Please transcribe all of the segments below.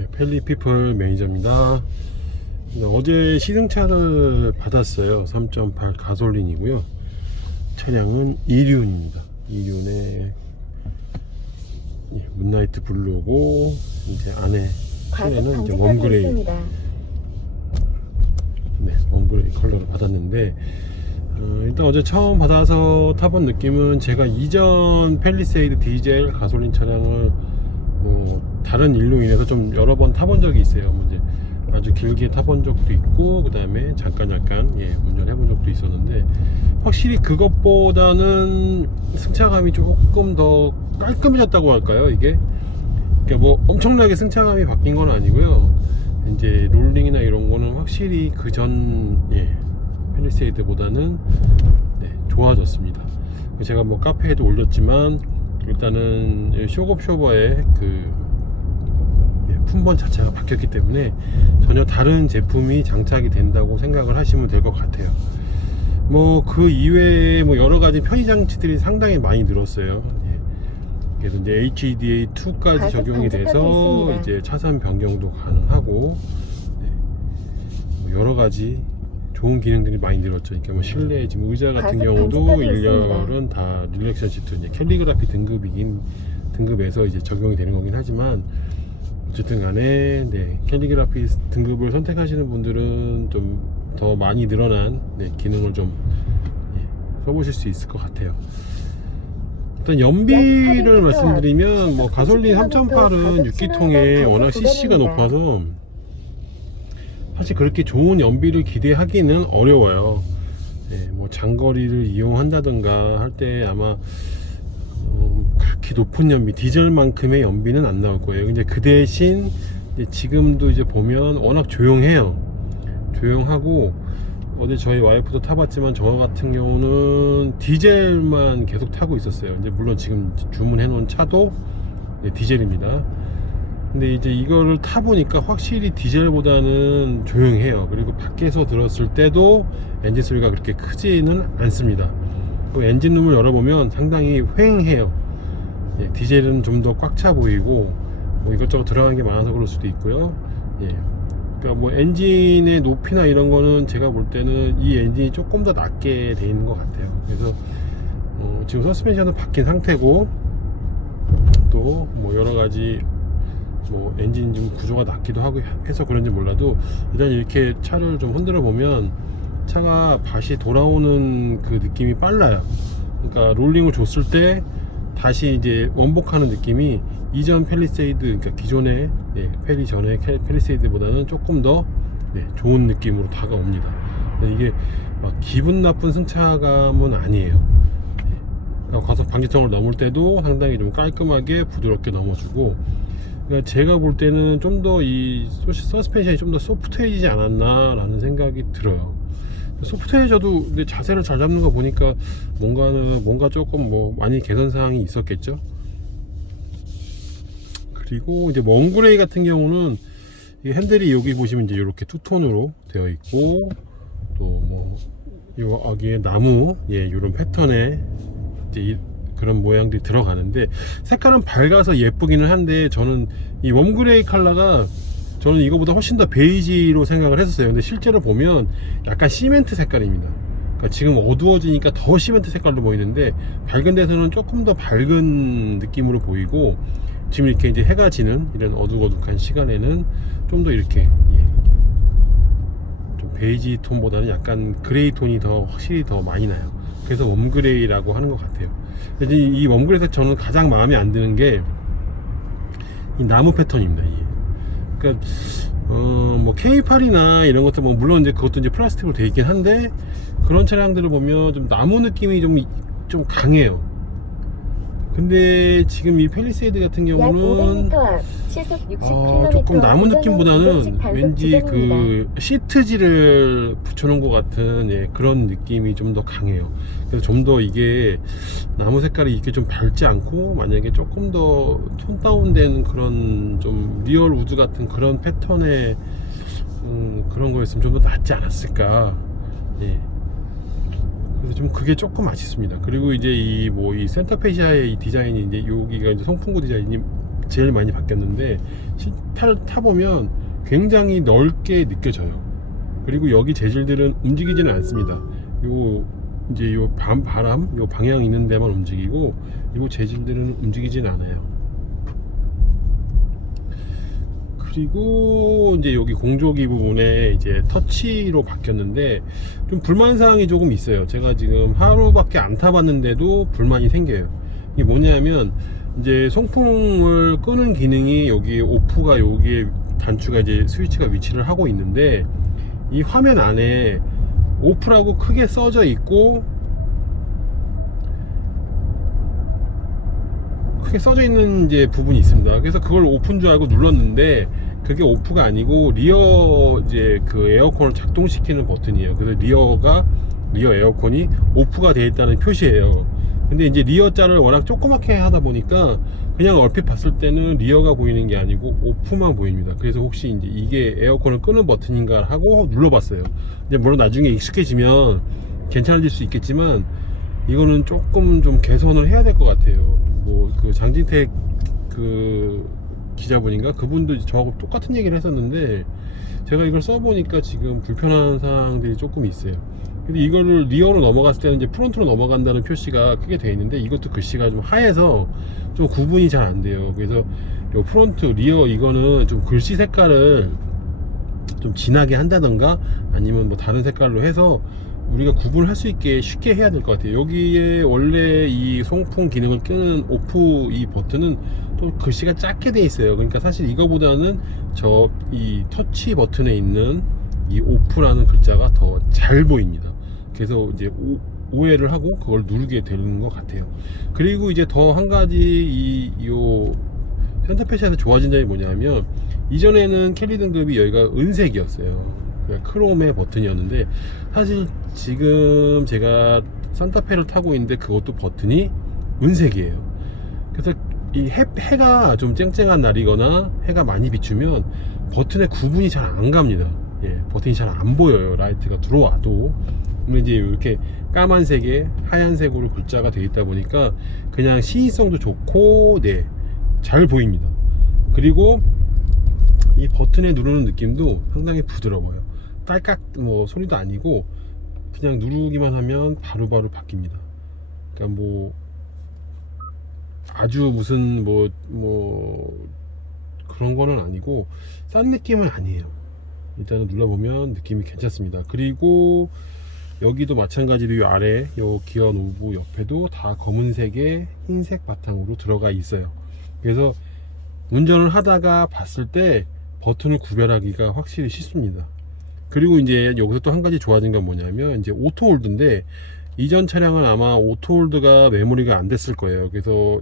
네, 펠리피플 매니저입니다. 어제 시승차를 받았어요. 3.8 가솔린이고요. 차량은 이륜입니다. 이륜에 문나이트 블루고, 이제 안에 실내는 이제 웜그레이, 네, 웜그레이 컬러로 받았는데, 일단 어제 처음 받아서 타본 느낌은, 제가 이전 펠리세이드 디젤 가솔린 차량을 다른 일로 인해서 좀 여러 번 타본 적이 있어요. 이제 아주 길게 타본 적도 있고, 그 다음에 잠깐 운전해 본 적도 있었는데, 확실히 그것보다는 승차감이 조금 더 깔끔해졌다고 할까요? 이게 그러니까 뭐 엄청나게 승차감이 바뀐 건 아니고요. 이제 롤링이나 이런 거는 확실히 그전 펠리세이드보다는 좋아졌습니다. 제가 뭐 카페에도 올렸지만, 일단은 쇼겁쇼버의 그 품번 자체가 바뀌었기 때문에 전혀 다른 제품이 장착이 된다고 생각을 하시면 될 것 같아요. 뭐 그 이외에 뭐 여러 가지 편의 장치들이 상당히 많이 늘었어요. 그래서 이제 HDA2까지 적용이 돼서 이제 차선 변경도 가능하고, 여러 가지 좋은 기능들이 많이 늘었죠. 그러니까 뭐 실내 지금 의자 같은 경우도 일렬은 다 릴렉션 시트, 이제 캘리그라피 등급에서 이제 적용이 되는 거긴 하지만, 어쨌든 간에 캘리그라피 등급을 선택하시는 분들은 좀 더 많이 늘어난 기능을 좀 써보실 수 있을 것 같아요. 일단 연비를 말씀드리면, 뭐 가솔린 3.8은 6기통에 워낙 CC가 높아서 사실 그렇게 좋은 연비를 기대하기는 어려워요. 뭐 장거리를 이용한다든가 할 때 아마 그렇게 높은 연비, 디젤만큼의 연비는 안 나올 거예요. 근데 그 대신 지금도 이제 보면 워낙 조용해요. 조용하고, 어제 저희 와이프도 타봤지만 저 같은 경우는 디젤만 계속 타고 있었어요. 이제 물론 지금 주문해 놓은 차도 디젤입니다. 근데 이제 이거를 타보니까 확실히 디젤보다는 조용해요. 그리고 밖에서 들었을 때도 엔진 소리가 그렇게 크지는 않습니다. 그 엔진룸을 열어보면 상당히 휑해요. 디젤은 좀 더 꽉 차 보이고, 뭐 이것저것 들어가는 게 많아서 그럴 수도 있고요. 그러니까 뭐 엔진의 높이나 이런 거는 제가 볼 때는 이 엔진이 조금 더 낮게 돼 있는 것 같아요. 그래서 지금 서스펜션은 바뀐 상태고, 또 뭐 여러 가지 뭐 엔진 좀 구조가 낮기도 하고 해서 그런지 몰라도, 일단 이렇게 차를 좀 흔들어 보면 차가 다시 돌아오는 그 느낌이 빨라요. 그러니까 롤링을 줬을 때 다시 이제 원복하는 느낌이 이전 펠리세이드, 그러니까 기존의 펠리 전의 펠리세이드보다는 조금 더 좋은 느낌으로 다가옵니다. 이게 막 기분 나쁜 승차감은 아니에요. 과속 방지턱을 넘을 때도 상당히 좀 깔끔하게 부드럽게 넘어주고, 그러니까 제가 볼 때는 좀 더 이 서스펜션이 좀 더 소프트해지지 않았나 라는 생각이 들어요. 소프트해져도 근데 자세를 잘 잡는 거 보니까 뭔가 조금 뭐 많이 개선 사항이 있었겠죠. 그리고 이제 웜그레이 같은 경우는 이 핸들이 여기 보시면 이제 이렇게 투톤으로 되어 있고, 또 뭐 여기에 나무 이런 패턴의 이제 그런 모양들이 들어가는데, 색깔은 밝아서 예쁘기는 한데, 저는 이 웜그레이 컬러가 저는 이거보다 훨씬 더 베이지로 생각을 했었어요. 근데 실제로 보면 약간 시멘트 색깔입니다. 그러니까 지금 어두워지니까 더 시멘트 색깔로 보이는데, 밝은 데서는 조금 더 밝은 느낌으로 보이고, 지금 이렇게 이제 해가 지는 이런 어둑어둑한 시간에는 좀 더 이렇게 좀 베이지 톤보다는 약간 그레이 톤이 더 확실히 더 많이 나요. 그래서 웜그레이라고 하는 것 같아요. 근데 이 웜그레이에서 저는 가장 마음에 안 드는 게 이 나무 패턴입니다. 그러니까 뭐 K8이나 이런 것도 뭐 물론 이제 그것도 이제 플라스틱으로 되어 있긴 한데, 그런 차량들을 보면 좀 나무 느낌이 좀 강해요. 근데 지금 이 펠리세이드 같은 경우는 조금 나무 느낌보다는 왠지 그 시트지를 붙여놓은 것 같은 그런 느낌이 좀 더 강해요. 그래서 좀 더 이게 나무 색깔이 이렇게 좀 밝지 않고, 만약에 조금 더 톤 다운된 그런 좀 리얼 우드 같은 그런 패턴의 그런 거였으면 좀 더 낫지 않았을까. 그래서 좀 그게 조금 아쉽습니다. 그리고 이제 이 센터페시아의 이 디자인이 이제 여기가 이제 송풍구 디자인이 제일 많이 바뀌었는데 타보면 굉장히 넓게 느껴져요. 그리고 여기 재질들은 움직이지는 않습니다. 요 이제 요 바람 요 방향 있는 데만 움직이고 요 재질들은 움직이지는 않아요. 그리고 이제 여기 공조기 부분에 이제 터치로 바뀌었는데 좀 불만사항이 조금 있어요. 제가 지금 하루밖에 안 타봤는데도 불만이 생겨요. 이게 뭐냐면 이제 송풍을 끄는 기능이 여기 오프가 여기에 단추가 이제 스위치가 위치를 하고 있는데 이 화면 안에 오프라고 크게 써져 있고 크게 써져 있는 이제 부분이 있습니다. 그래서 그걸 오프인 줄 알고 눌렀는데 그게 오프가 아니고 리어 이제 그 에어컨을 작동시키는 버튼이에요. 그래서 리어 에어컨이 오프가 되어 있다는 표시예요. 근데 이제 리어 자를 워낙 조그맣게 하다 보니까 그냥 얼핏 봤을 때는 리어가 보이는 게 아니고 오프만 보입니다. 그래서 혹시 이제 이게 에어컨을 끄는 버튼인가 하고 눌러봤어요. 근데 물론 나중에 익숙해지면 괜찮아질 수 있겠지만 이거는 조금 좀 개선을 해야 될 것 같아요. 뭐 그 장진택 그 기자분인가 그분도 저하고 똑같은 얘기를 했었는데 제가 이걸 써보니까 지금 불편한 사항들이 조금 있어요. 근데 이거를 리어로 넘어갔을 때는 이제 프론트로 넘어간다는 표시가 크게 되어 있는데 이것도 글씨가 좀 하얘서 좀 구분이 잘 안 돼요. 그래서 요 프론트 리어 이거는 좀 글씨 색깔을 좀 진하게 한다던가 아니면 뭐 다른 색깔로 해서 우리가 구분할 수 있게 쉽게 해야 될 것 같아요. 여기에 원래 이 송풍 기능을 끄는 오프 이 버튼은 또 글씨가 작게 돼 있어요. 그러니까 사실 이거보다는 이 터치 버튼에 있는 이 오프라는 글자가 더 잘 보입니다. 그래서 이제 오해를 하고 그걸 누르게 되는 것 같아요. 그리고 이제 더 한 가지 요 센터페시아에서 좋아진 점이 뭐냐면 이전에는 켈리 등급이 여기가 은색이었어요. 크롬의 버튼이었는데 사실 지금 제가 산타페를 타고 있는데 그것도 버튼이 은색이에요. 그래서 이 해가 좀 쨍쨍한 날이거나 해가 많이 비추면 버튼의 구분이 잘 안 갑니다. 예, 버튼이 잘 안 보여요. 라이트가 들어와도. 근데 이제 이렇게 까만색에 하얀색으로 글자가 되어 있다 보니까 그냥 시인성도 좋고 네, 잘 보입니다. 그리고 이 버튼에 누르는 느낌도 상당히 부드러워요. 딸깍 뭐 소리도 아니고 그냥 누르기만 하면 바로바로 바뀝니다. 그러니까 뭐 아주 무슨 뭐 그런 거는 아니고 싼 느낌은 아니에요. 일단은 눌러보면 느낌이 괜찮습니다. 그리고 여기도 마찬가지로 이 아래 요 기어 노브 옆에도 다 검은색의 흰색 바탕으로 들어가 있어요. 그래서 운전을 하다가 봤을 때 버튼을 구별하기가 확실히 쉽습니다. 그리고 이제 여기서 또 한 가지 좋아진 건 뭐냐면 이제 오토홀드인데 이전 차량은 아마 오토홀드가 메모리가 안 됐을 거예요. 그래서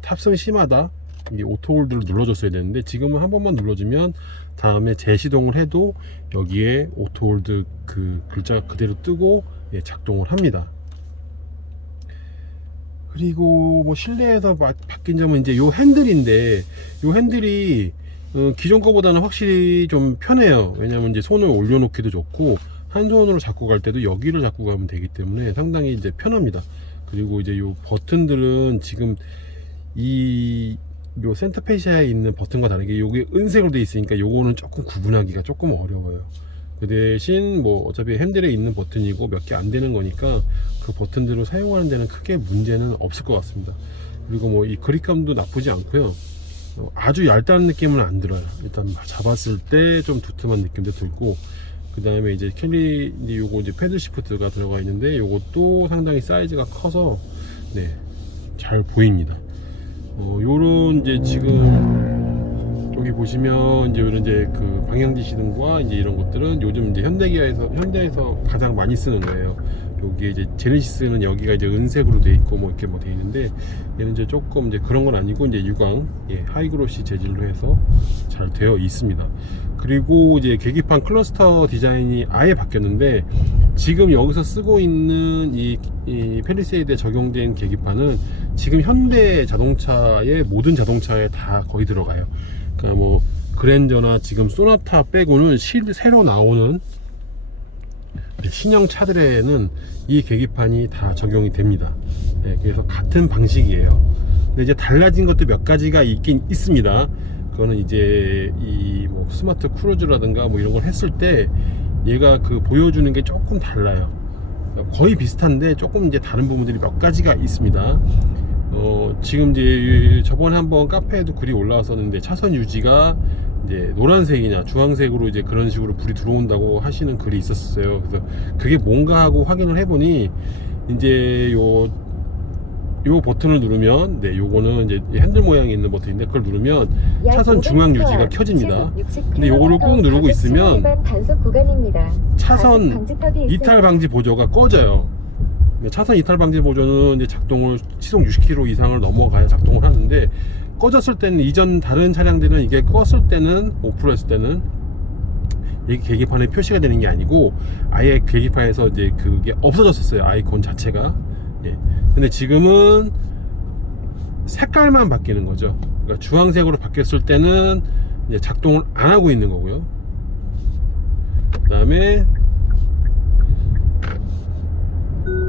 탑승 심하다 이 오토홀드를 눌러줬어야 되는데 지금은 한 번만 눌러주면 다음에 재시동을 해도 여기에 오토홀드 그 글자가 그대로 뜨고 예, 작동을 합니다. 그리고 뭐 실내에서 바뀐 점은 이제 요 핸들인데 요 핸들이 기존 거보다는 확실히 좀 편해요. 왜냐면 이제 손을 올려놓기도 좋고 한 손으로 잡고 갈 때도 여기를 잡고 가면 되기 때문에 상당히 이제 편합니다. 그리고 이제 요 버튼들은 지금 요 센터페시아에 있는 버튼과 다르게 요게 은색으로 되어 있으니까 요거는 조금 구분하기가 조금 어려워요. 그 대신 뭐 어차피 핸들에 있는 버튼이고 몇 개 안 되는 거니까 그 버튼들을 사용하는 데는 크게 문제는 없을 것 같습니다. 그리고 뭐 이 그립감도 나쁘지 않고요. 아주 얇다는 느낌은 안 들어요. 일단 잡았을 때 좀 두툼한 느낌도 들고 그 다음에 이제 켈리 요거 이제 패드 시프트가 들어가 있는데 요것도 상당히 사이즈가 커서 네, 잘 보입니다. 요런 이제 지금 여기 보시면 이제 이런 이제 그 방향지 시등과 이제 이런 것들은 요즘 이제 현대에서 가장 많이 쓰는 거예요. 여기에 이제 제네시스는 여기가 이제 은색으로 돼 있고 뭐 이렇게 뭐 돼 있는데 얘는 이제 조금 이제 그런 건 아니고 이제 유광 예, 하이그로시 재질로 해서 잘 되어 있습니다. 그리고 이제 계기판 클러스터 디자인이 아예 바뀌었는데 지금 여기서 쓰고 있는 이 팰리세이드에 적용된 계기판은 지금 현대 자동차의 모든 자동차에 다 거의 들어가요. 그러니까 뭐 그랜저나 지금 소나타 빼고는 새로 나오는 신형 차들에는 이 계기판이 다 적용이 됩니다. 네, 그래서 같은 방식이에요. 근데 이제 달라진 것도 몇 가지가 있긴 있습니다. 그거는 이제 이 뭐 스마트 크루즈라든가 뭐 이런 걸 했을 때 얘가 그 보여주는 게 조금 달라요. 거의 비슷한데 조금 이제 다른 부분들이 몇 가지가 있습니다. 지금 이제 저번에 한번 카페에도 글이 올라왔었는데 차선 유지가 이제 노란색이냐 주황색으로 이제 그런 식으로 불이 들어온다고 하시는 글이 있었어요. 그래서 그게 뭔가 하고 확인을 해보니 이제 요 버튼을 누르면, 네, 요거는 이제 핸들 모양이 있는 버튼인데 그걸 누르면 차선 중앙 유지가 켜집니다. 근데 요거를 꾹 누르고 있으면 차선 이탈 방지 보조가 꺼져요. 차선 이탈 방지 보조는 이제 작동을 시속 60km 이상을 넘어가야 작동을 하는데, 꺼졌을 때는 이전 다른 차량들은 이게 껐을 때는, 오프로 했을 때는 이게 계기판에 표시가 되는 게 아니고 아예 계기판에서 이제 그게 없어졌었어요, 아이콘 자체가. 예. 근데 지금은 색깔만 바뀌는 거죠. 그러니까 주황색으로 바뀌었을 때는 이제 작동을 안 하고 있는 거고요. 그 다음에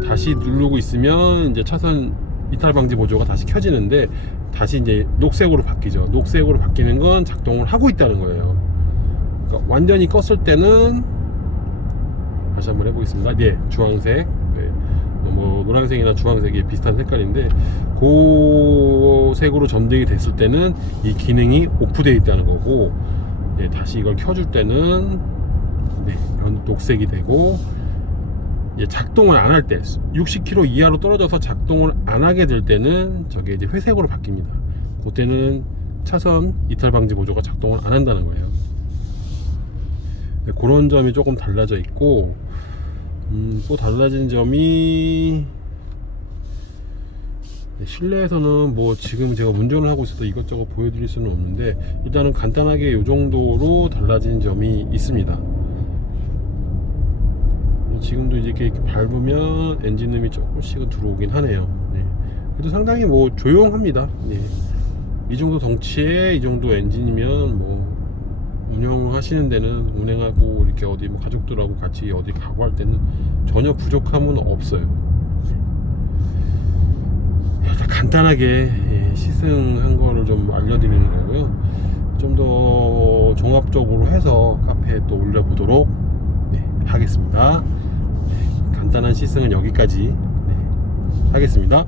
다시 누르고 있으면 이제 차선 이탈 방지 보조가 다시 켜지는데, 다시 이제 녹색으로 바뀌죠. 녹색으로 바뀌는 건 작동을 하고 있다는 거예요. 그러니까 완전히 껐을 때는, 다시 한번 해보겠습니다. 네, 주황색. 네. 뭐 노란색이나 주황색이 비슷한 색깔인데, 그 색으로 점등이 됐을 때는 이 기능이 오프되어 있다는 거고, 네, 다시 이걸 켜줄 때는, 네, 녹색이 되고, 이제 작동을 안 할 때 60km 이하로 떨어져서 작동을 안 하게 될 때는 저게 이제 회색으로 바뀝니다. 그때는 차선 이탈 방지 보조가 작동을 안 한다는 거예요. 네, 그런 점이 조금 달라져 있고, 또 달라진 점이, 실내에서는 뭐 지금 제가 운전을 하고 있어서 이것저것 보여드릴 수는 없는데, 일단은 간단하게 이 정도로 달라진 점이 있습니다. 지금도 이제 이렇게 밟으면 엔진음이 조금씩은 들어오긴 하네요. 네. 그래도 상당히 뭐 조용합니다. 네. 이 정도 덩치에 이 정도 엔진이면 뭐 운영하시는 데는, 운행하고 이렇게 어디 뭐 가족들하고 같이 어디 가고 할 때는 전혀 부족함은 없어요. 일단 간단하게 시승한 거를 좀 알려드리는 거고요. 좀 더 종합적으로 해서 카페에 또 올려보도록 하겠습니다. 간단한 시승은 여기까지 하겠습니다.